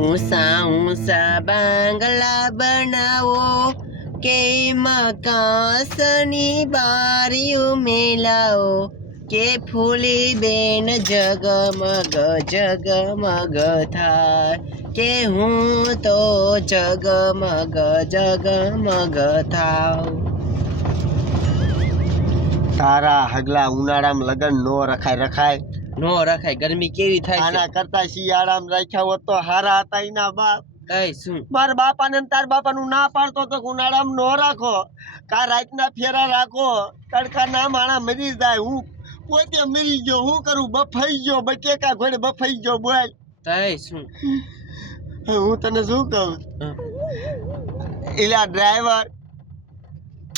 ઊંસા ઊંસા બાંગલા બનાવો કે મકાસની બારીઓ મેલાવો કે ફૂલી બેન જગમગ જગમગ થાય કે હું તો જગમગ જગમગ થાવ તારા હગલા ઉનાળામાં લગન નો રખાય રખાય નો રખાય. ગરમી કેવી થાય આના કરતા શિયાળામાં રાખ્યા હોત તો હારા હતા એના બાપ. કઈ શું? મારા બાપાને ને તાર બાપાનું ના પાડતો તો ઉનાળામાં નો રાખો. કા રાતના ફેરા રાખો તડકા ના માણા મરી જાય. હું પોતે મરી ગયો હું કરું? બફાઈ ગયો બટેકા ઘોડે બફાઈ ગયો બોલ. તય શું? હું તને શું કહું. એલા ડ્રાઈવર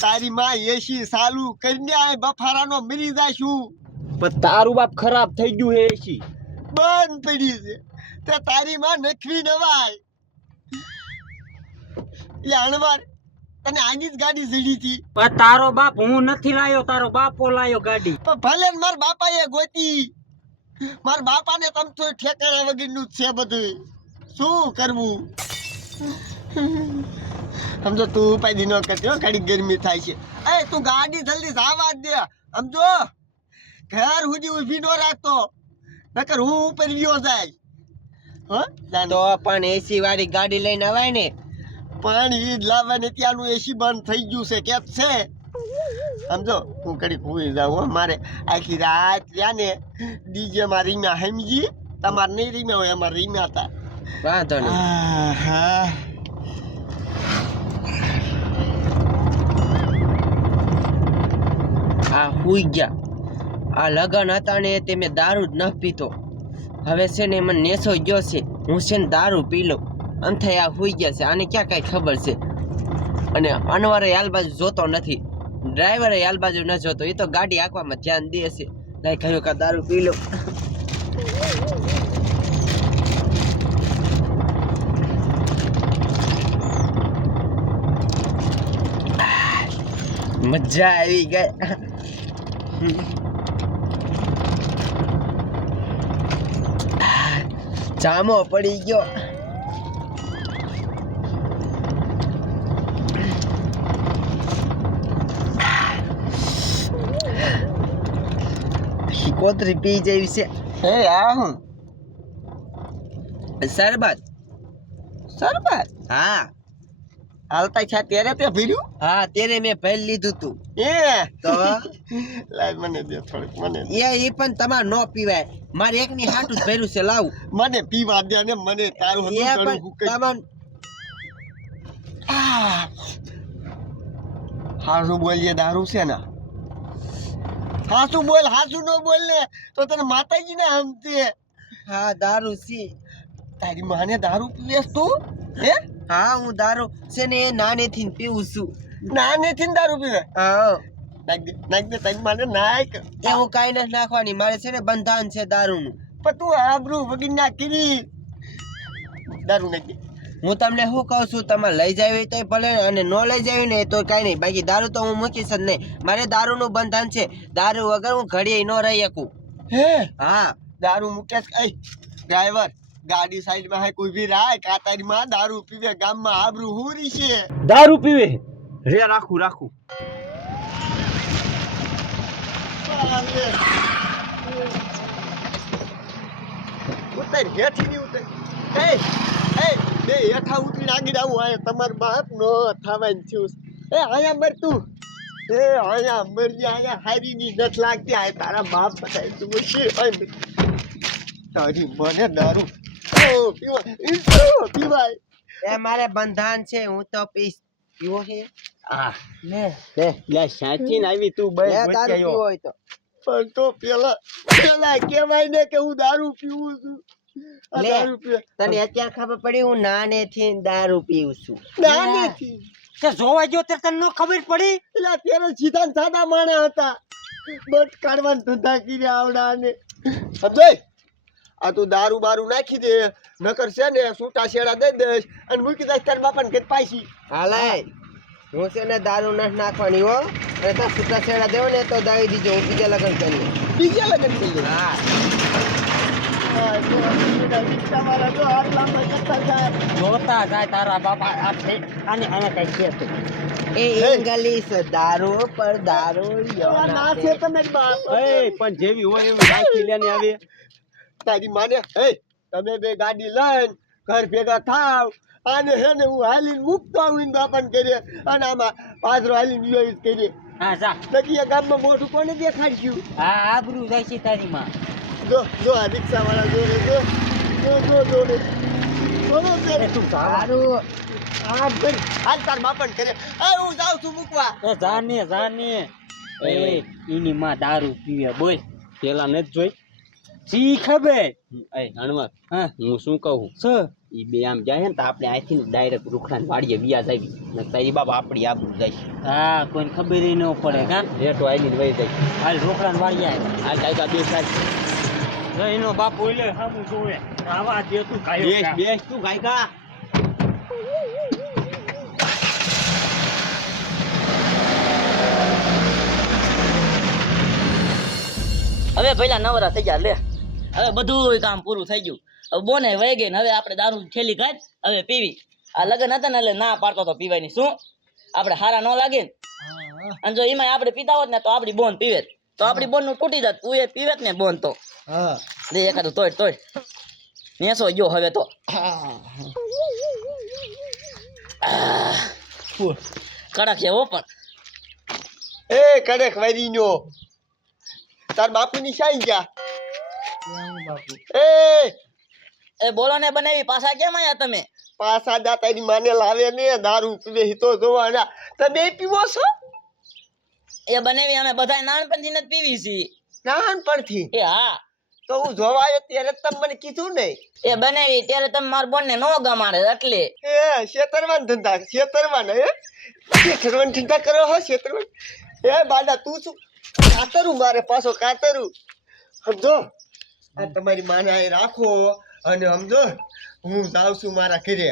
તારી માં એસી ચાલુ કરીને બફારાનો મરી જાય શું પણ તારું બાપ ખરાબ થઈ ગયું હે એસી. બંધ પડી છે. તે તારી માં નખવી નવાય એટલે અણવાર તને આની જ ગાડી સીડી હતી. પણ તારો બાપ હું નથી લાયો તારો બાપો લાયો ગાડી. પણ ભલે ને મારા બાપાએ ગોતી. મારા બાપાને તમ તો ઠેકાણા વગરનું છે બધું શું કરવું? સમજો તું ઉપાય ન કરતી હો ઘડી ગરમી થાય છે. એ તું ગાડી જલ્દી જવા દે. સમજો? ઘર સુધી ઊભી ન રાખતો. નકર હું ઉપર ગયો જાય. હો તો પણ એસી વાળી ગાડી લઈને અવાય ને. પણ ઈ લાવવાને ત્યાંનું એસી બંધ થઈ ગયું છે કે છે. સમજો? હું કડી કુઈ જાઉં હો મારે આખી રાત ત્યાં ને ડીજે માં રીમ્યા હેમજી તમારે નહીં રીમ્યા હોય અમારે રીમ્યા હતા. વાંધો નહીં. હા આ હુઈ ગયા. આ લગન હતા ને તે મેં દારૂ જ ન પીતો હવે છે ને મને નેસો ગયો છે. હું છે ને દારૂ પી લઉં. આમ થઈ આ હોઈ ગયા છે. આને ક્યાં કાંઈ ખબર છે? અને અનવરે હાલ બાજુ જોતો નથી. ડ્રાઈવરે હાલ બાજુ ન જોતો. એ તો ગાડી આંકવામાં ધ્યાન દે છે. લાઈ કહ્યું કે દારૂ પી લો મજા આવી ગઈ. જામો પડી ગયો. કોતરી પી જેવી છે. હે આ હું? શરબત. સરબત હા. હાલતા છે ત્યારે તે ભીર્યું હા ત્યારે મેં પહેલ લીધું તું. એ? તો લાય મને દે થોડીક મને એ એ પણ તમાર નો પીવાય. મારે એકની હાટું જ ભર્યું છે લાવ. મને પીવા દે ને મને તારું હતું કરું. તમારે હાસુ બોલીએ દારૂ છે ને. હાસુ બોલ હાસુ નો બોલ ને તો તને માતાજી ને હમતી હા દારૂ છે. તારી માને દારૂ પીવેસ તું? હે? હા હું દારૂ છે ને એ નાનેથી પીવું છું. નાને થી ને દારૂ પીવે? હા. નાખ દે તઈ માને નાખ. એ હું કાંઈ નથી નાખવાની મારે છે ને બંધાન છે દારૂનું. પણ તું આબરૂ વગી નાખી દારૂ નાખી હું તમને શું કહું છું તમારે લઈ હોય તોય ભલે અને ન લઈ જાય ને તો કાંઈ નહીં. બાકી દારૂ તો હું મૂકીશ જ નહીં. મારે દારૂનું બંધન છે. દારૂ વગર હું ઘડીએ ન રહી શકું. હે? હા. દારૂ મૂકે ડ્રાઈવર. ગાડી સાઈડમાં હે કોઈ ભી રાય કાતારી માં દારૂ પીવે ગામમાં આબરૂ હુરી છે. દારૂ પીવે? રે રાખું રાખું. ઉતર હેઠી ની ઉતર. એ એ બે હેઠા ઉતરી નાગી આવું આય તમાર બાપ નો થવાન છું. એ આયા મર તું. એ આયા મર જા આયા હારી ની નથ લાગતી આય તારા બાપ બતાય તું છે તારી મને દારૂ પીવાય મારે બંધાન છે હું તો પીશ પીવો છે. આ લે. લે લે સાચી આવી તું બસ દારૂ પીવો હોય તો. પણ તો પેલા પેલા કહેવાય ને કે હું દારૂ પીવું છું. આ લે. દારૂ પીવે તને અત્યારે ખબર પડી હું નાને થી દારૂ પીવું છું. નાનેથી? તે જોવા જો તે તને ન ખબર પડી? એટલે ત્યારે સીધા સાદા માણસ હતા. બટ કાઢવાનું ધંધા કર્યા આવડા ને સમજાય? આ તું દારૂ બારૂ નાખી દે નકર છે ને સૂટા શેડા દઈ દઈશ અને મૂકી દઈશ તારા બાપાને ઘેર પાછી. હાલાય. હું છે ને દારૂ નથી નાખવાની હો અને તાર સૂટા છેડા દેવો ને તો દાવી દીજો હું બીજા લગ્ન કરી બીજા લગન કરી હા. જતા જાય. તારા બાપા આને આને કઈ છે એ ઇંગ્લિશ દારૂ પર દારૂ ના છે તમે બાપ. પણ જેવી હોય એવી રાખી લેને આવે. તારી માને હે તમે બે ગાડી લઈને ઘર ભેગા થાવ. અને હે ને હું હાલીને મૂકતો આવું બાપન કરીએ અને આમાં પાછળ હાલીને જોઈશ કરીએ. હા સા નકીયા ગામમાં મોઢું કોને દેખાડ્યું? હા આબરૂ જાય છે તારી માં. જો જો આ રિક્ષાવાળા જોડે જો. જો જો. તું જા આ ભાઈ હાલ તાર બાપાને કરે એ હું જાઉં છું મૂકવા. એ જાને જાને એ એની માં દારૂ પીવે બોલ. પેલા નથી જોઈ. સી ખબર. એ હણવા હા. હું શું કહું? સ ઈ બે આમ જાય ને તો આપણે અહીંથી ડાયરેક્ટ રૂખડાને વાડીએ વ્યાજ આવી ને તારી બાપ આપણી આબરૂ જાય. હા કોઈને ખબર ન પડે કા? રેટો આવીને વહી જાય. હાલ રોકડા વાડીએ આય. આ કાયકા બે સાહેબ જો એનો બાપ ઓલે સામું જોવે. આવા દે તું કાયો બેસ બેસ તું કાયકા હવે પેલા નવરા થઈ ગયા લે. હવે બધું કામ પૂરું થઈ ગયું. હવે બોને વહી ગઈ ને હવે આપણે દારૂ થેલી કાઢ હવે પીવી. આ લગ્ન હતા ને એટલે ના પાડતો તો પીવાની. શું? આપણે હારા ન લાગે ને. અને જો એમાં આપણે પીતા હોત ને તો આપણી બોન પીવે તો આપણી બોનનું તૂટી જાત. તું એ પીવે ને બોન તો. હા. દે એકાદું તોડ તોડ. નેસો ગયો હવે તો. કડક એવો હો પણ. એ કડક ગયો તાર બાપુની સાઈ ગયા એ! એ બોલો ને બનાવી પાછા કેમ આયા તમે? પાછા દા તારી માને લાવે ને દારૂ પીવે હિતો જોવાના તમે પીવો છો? એ બનાવી અમે બધા નાનપણથી નથી પીવી છી. નાનપણથી? એ હા. તો હું જોવા આવ્યો ત્યારે તમે મને કીધું નહીં એ બનાવી ત્યારે તમે મારા બોન ને નો ગમાડે એટલે. એ શેતરવાન ધંધા શેતરવાન હે? શેતરવાન ધંધા કરો હો શેતરવાન. એ બાડા તું શું? કાતરું મારે પાછો કાતરું. સમજો? આ તમારી માને એ રાખો અને સમજો હું જાઉં છું મારા ઘરે.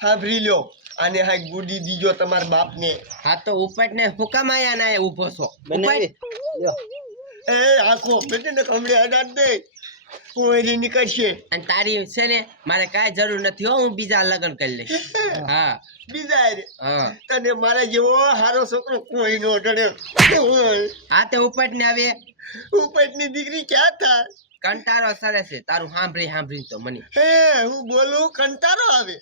સાંભળી લો અને હા ગુડી દીજો તમારા બાપને. હા તો ઉપટ ને હુકામ આયા ના ઊભો છો? એ આખો બેટે ને કમળે અડાડ દે. હું એની નીકળશે. અને તારી છે ને મારે કાંઈ જરૂર નથી હો હું બીજા લગ્ન કરી લઈશ. હા. બીજા. હા. તને મારા જેવો હારો છોકરો કોઈ નો ડળ્યો હા તે ઉપટ ને હવે? ઉપરની દીકરી ક્યાં થાય? કંટાળો સરે છે. તારું સાંભળી સાંભળી તો મને. હે હું બોલું? કંટારો આવે?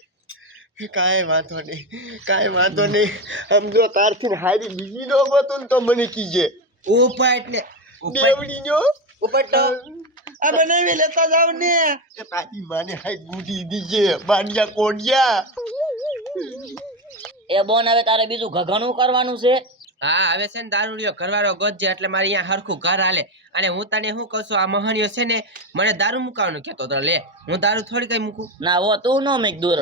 કાંઈ વાંધો નહીં. કાંઈ વાંધો નહીં. સમજો તારથી હારી બીજી નો હતું ને તો મને કીજે. ઉપટ એટલે દેવડી નો ઉપટ આ બનાવી લેતા જાવ ને. એ તારી માને હાઈ ગુડી દીજે. બાંડિયા કોડિયા. એ બોન હવે તારે બીજું ઘઘણું કરવાનું છે? હા, હવે છે ને દારૂડિયો ઘરવાળો ગોતજે એટલે મારે અહીંયા હરખું ઘર હાલે. અને હું તને શું કહું છું, આ મહાનિયો છે ને, મને દારૂ મુકાવાનું કહેતો તો લે, હું દારૂ થોડી કઈ મૂકું? ના, હો, તું નો મેક દૂર.